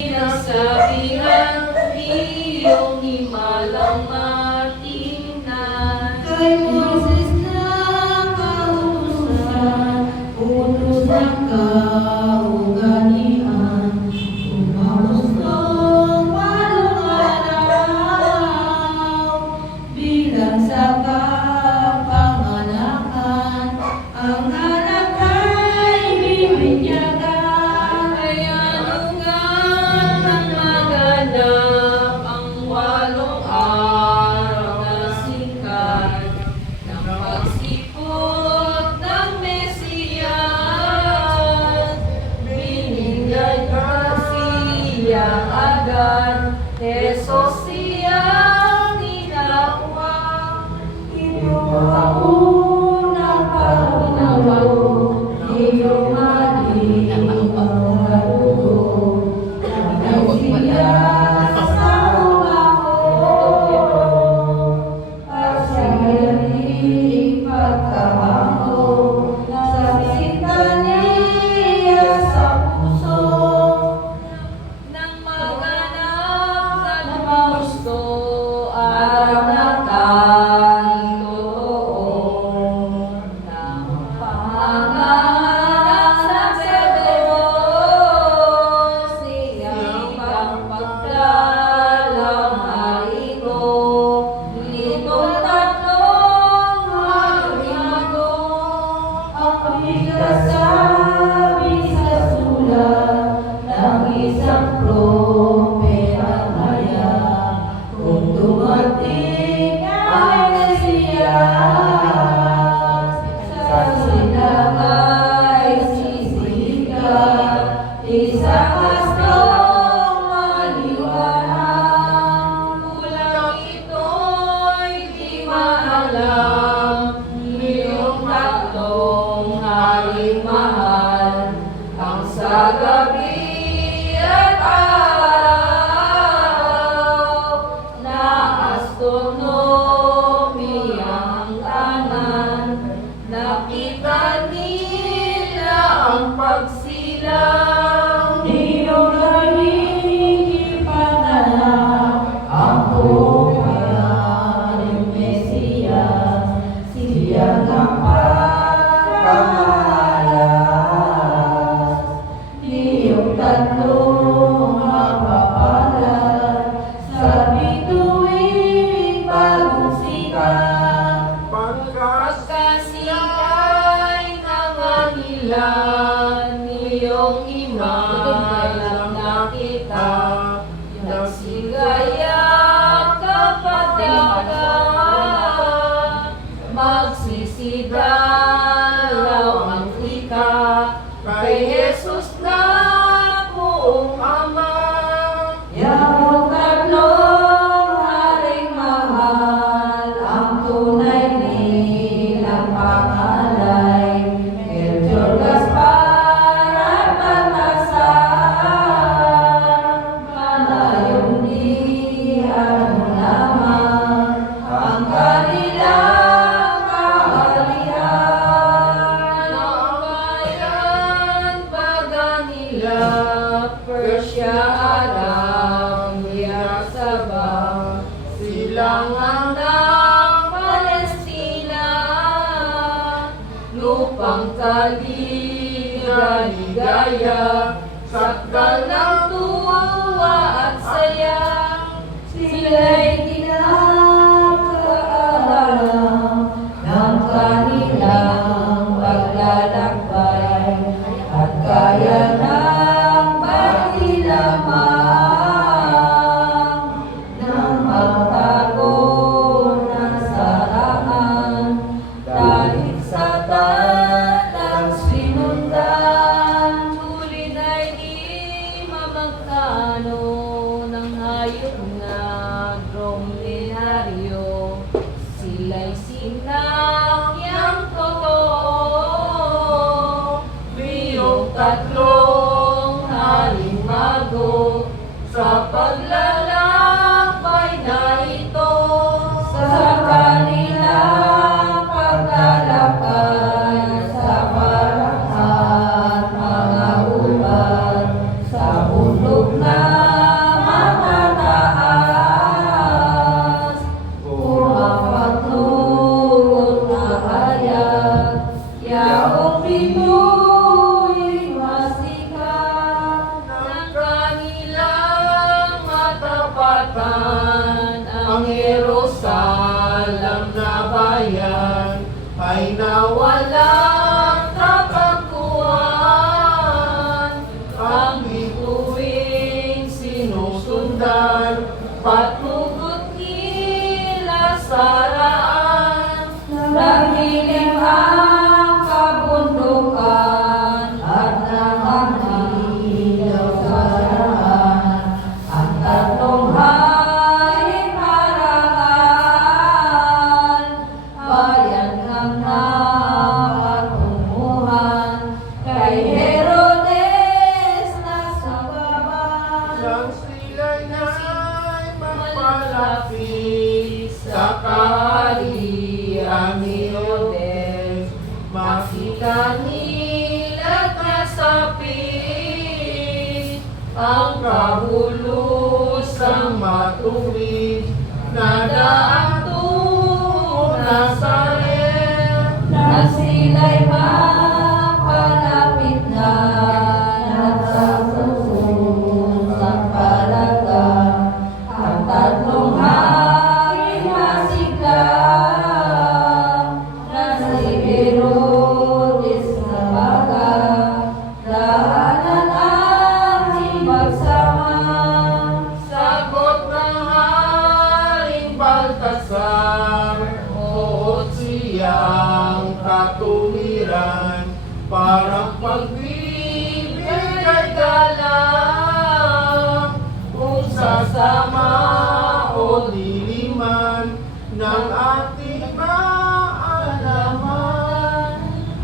Nasabihan iyong himalang matingnan kay Moses na kautusan, utos ng kaugalian, umahustong walong araw, bilang sa kapanganakan, ang anak ay bibinyagan, ay anugan ng maganap ang walong araw na sikat ng pagsipot ng Mesiyas. Binigay ka siya agad, Jesus siyang ginawa. Ito ang unang paghinawag, iyong maging karugo. Mesiyas sa umako, pasyari pagkabango, saksikan niya sa puso, nang maganap na gusto, araw na tanging totoo, ng panganganak sa Diyos, siyang pagpaglalamain ko, nitong tatlong halimago, ang pagkasabi sa sulat ng isang propeta maya, kung dumating ay Mesiyas, sa sinagay sisikat, isang astong maliwanag. Kulang ito'y di maalam, iyong tatlong haring mahal, ang sa gabi at araw, na astronomy ang tanan, nakita nila ang pagsilang, iyong narinig ipanganak, ang buhayaning Mesiyas, siyang ang pagkamalas. Iyong tatlong mapapalad, sa bituin bagong sikat, pagkasikay nangangilan, iyong imalang nakita, nagsigaya kapadagan, magsisidalaw ang ika, kay Jesus na buong Ama. Yang tatlong haring mahal, ang tunay nilang pangalay, Melchor, Gaspar at Baltasar, malayo ni ano lamang ang kanilang kaharian. Ang bayan Paganila, Persia, Aram, Sabah, silangan ng Palestina, lupang kaligaya, sakdal ng tuwa at saya, sila'y kinakaalam ng kanilang paglalakbay, at kaya ng pagdilamang ng magtago ng saraan, dahil sa talang sinundan, sulit ay di mamagkano ng hayop na dromedaryo, sila'y sinakyang totoo, biyong tatlong halimago, sa paglalakbay na ito, sa kanilang paglalakbay ang kabulusang matuwid na daan tungo Nazaret. Na sila'y mapalapit na nagsasusong sa palaga. Ang tatlong hari masigla na si Herodes na baga. Dahanan ang himagsama. Sagot ng Haring Baltasar, oot siyang katuwiran, parang pagbibigay galang, kung sasama o liliman ng ating maalaman.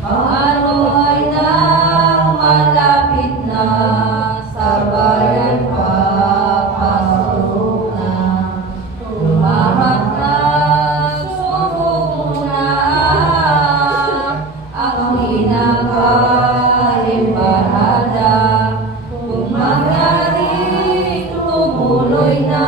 Ang araw ay nang malapit na, sa bayan papasok na. Tumahat na, subok na, ang pinaka-embarada. Kung mangyari, tumuloy na.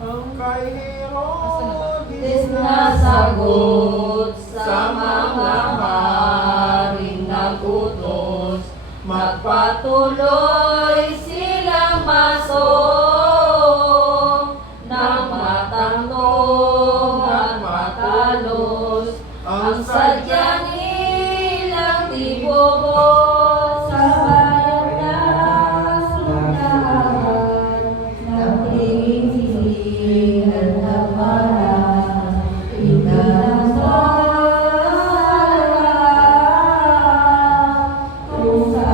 Ang kay Herodes Na sagot sa mga haring nagutos, magpatuloy silang masok nang matangtong at matalos ang sadyang ilang tibok sa bayan na sundahan ng hihilingan na parang pinasalahan kung sa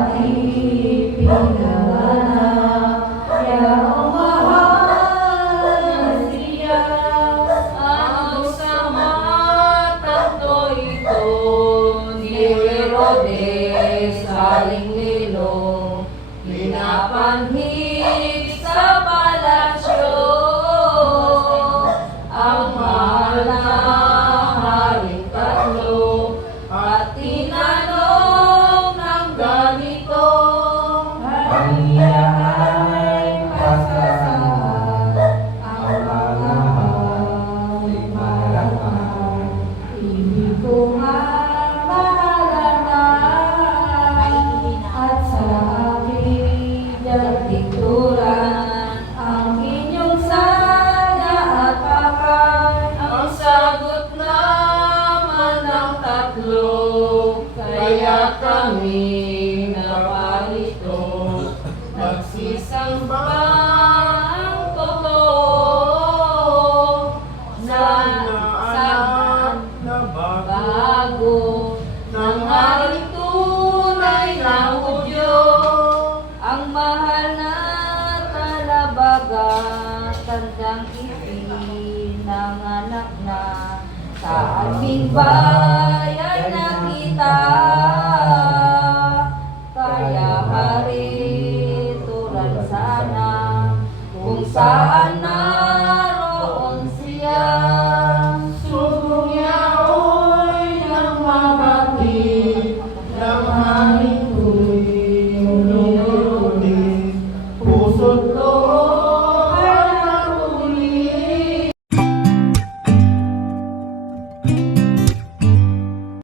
ating pinanganak yaong mahal na siya. Ano sa mga tatlo ito ni Herodes aling lilo, pinapanhig sa palasyo ang mahal na haring tatlo at tinanong ng ganito, Ang iyahay pasasahan, ang mga haring marangal. hindi ko nga mahalangan at sa aking dagdikturan ang inyong sana at pakay. Ang sagot naman ng tatlo, kaya kami naparito, magsisamba ang totoo na anak na bago ng haring tunay na Hudyo, ang mahal na talabaga, tandang ipinanganak na sa aming bayan nakita. Kaya harituran sana kung saan na